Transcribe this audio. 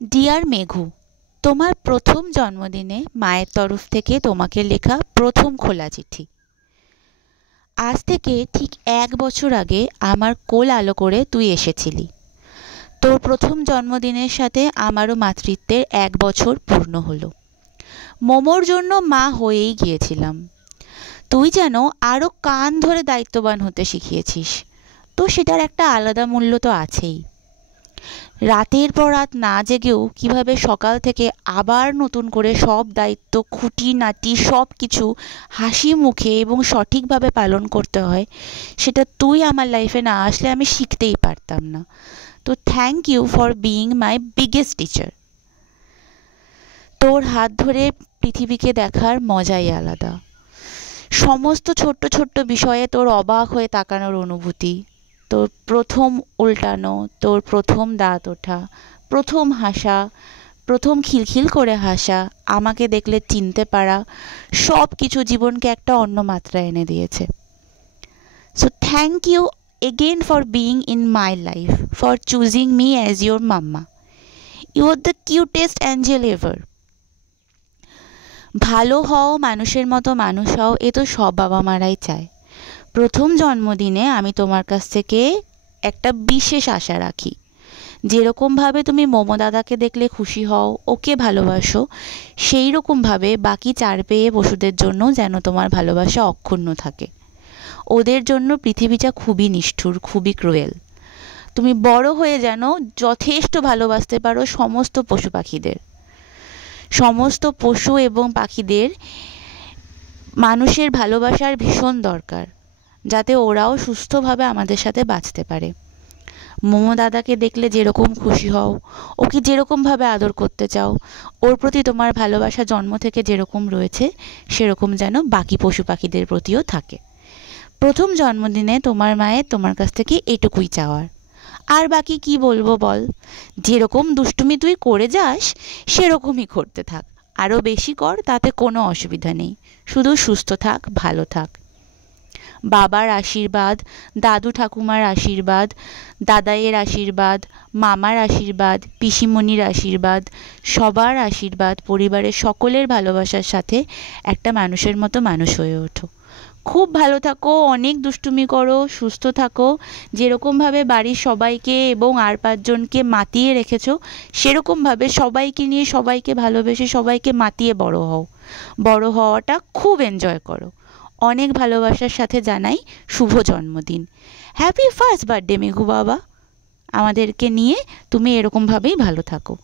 Deer মেঘু, তোমার প্রথম জন্মদিনে মায়ের তরফ থেকে তোমাকে লেখা প্রথম খোলা চিঠি। আজ থেকে ঠিক 1 বছর আগে আমার কোল আলো করে তুই এসেছিলি। তোর প্রথম জন্মদিনের সাথে আমারও মাতৃত্বের 1 বছর পূর্ণ হলো। মোমোর জন্য মা হয়েই গিয়েছিলাম। তুই যেন আরও কান ধরে দায়িত্ববান হতে শিখিয়েছিস। তো সেটার একটা আলাদা মূল্য তো আছেই। রাতের পর রাত না জেগেও কিভাবে সকাল থেকে আবার নতুন করে সব দায়িত্ব খুঁটিনাটি সব কিছু হাসি মুখে এবং সঠিকভাবে পালন করতে হয়, সেটা তুই আমার লাইফে না আসলে আমি শিখতেই পারতাম না। তো thank you for being my biggest teacher. তোর হাত ধরে পৃথিবীকে দেখার মজাই আলাদা। সমস্ত ছোট্ট ছোট্ট বিষয়ে তোর অবাক হয়ে তাকানোর অনুভূতি, তোর প্রথম উল্টানো, তোর প্রথম দাঁত ওঠা, প্রথম হাসা, প্রথম খিলখিল করে হাসা, আমাকে দেখলে চিনতে পারা, সব কিছু জীবনকে একটা অন্য মাত্রা এনে দিয়েছে। So thank you again for being in my life, for choosing me as your mama. You are the cutest angel ever. ভালো হও, মানুষের মতো মানুষ হও, এ তো সব বাবা মারাই চায়। প্রথম জন্মদিনে আমি তোমার কাছ থেকে একটা বিশেষ আশা রাখি। যেরকমভাবে তুমি মোমো দাদাকে দেখলে খুশি হও, ওকে ভালোবাসো, সেই রকমভাবে বাকি 4 পেয়ে পশুদের জন্য যেন তোমার ভালোবাসা অক্ষুণ্ণ থাকে। ওদের জন্য পৃথিবীটা খুবই নিষ্ঠুর, খুবই ক্রুয়েল। তুমি বড় হয়ে যেন যথেষ্ট ভালোবাসতে পারো সমস্ত পশু পাখিদের। সমস্ত পশু এবং পাখিদের মানুষের ভালোবাসার ভীষণ দরকার, যাতে ওরাও সুস্থভাবে আমাদের সাথে বাঁচতে পারে। মোমো দাদাকে দেখলে যেরকম খুশি হও, ওকে যেরকমভাবে আদর করতে চাও, ওর প্রতি তোমার ভালোবাসা জন্ম থেকে যেরকম রয়েছে সেরকম যেন বাকি পশু পাখিদের প্রতিও থাকে। প্রথম জন্মদিনে তোমার মায়ের তোমার কাছ থেকে এটুকুই চাওয়ার। আর বাকি কি বলবো বল? যেরকম দুষ্টুমি তুই করে যাস সেরকমই করতে থাক, আরও বেশি কর, তাতে কোনো অসুবিধা নেই। শুধু সুস্থ থাক, ভালো থাক। বাবার আশীর্বাদ, দাদু ঠাকুমার আশীর্বাদ, দাদাইয়ের আশীর্বাদ, মামার আশীর্বাদ, পিসিমণির আশীর্বাদ, সবার আশীর্বাদ, পরিবারের সকলের ভালোবাসার সাথে একটা মানুষের মতো মানুষ হয়ে ওঠো। খুব ভালো থাকো, অনেক দুষ্টুমি করো, সুস্থ থাকো। যেরকমভাবে বাড়ির সবাইকে এবং আর 5জনকে মাতিয়ে রেখেছো, সেরকমভাবে সবাইকে নিয়ে, সবাইকে ভালোবেসে, সবাইকে মাতিয়ে বড় হও। বড় হওয়াটা খুব এনজয় করো। অনেক ভালোবাসার সাথে জানাই শুভ জন্মদিন। হ্যাপি ফার্স্ট বার্থডে মেঘু বাবা। আমাদেরকে নিয়ে তুমি এরকমভাবেই ভালো থাকো।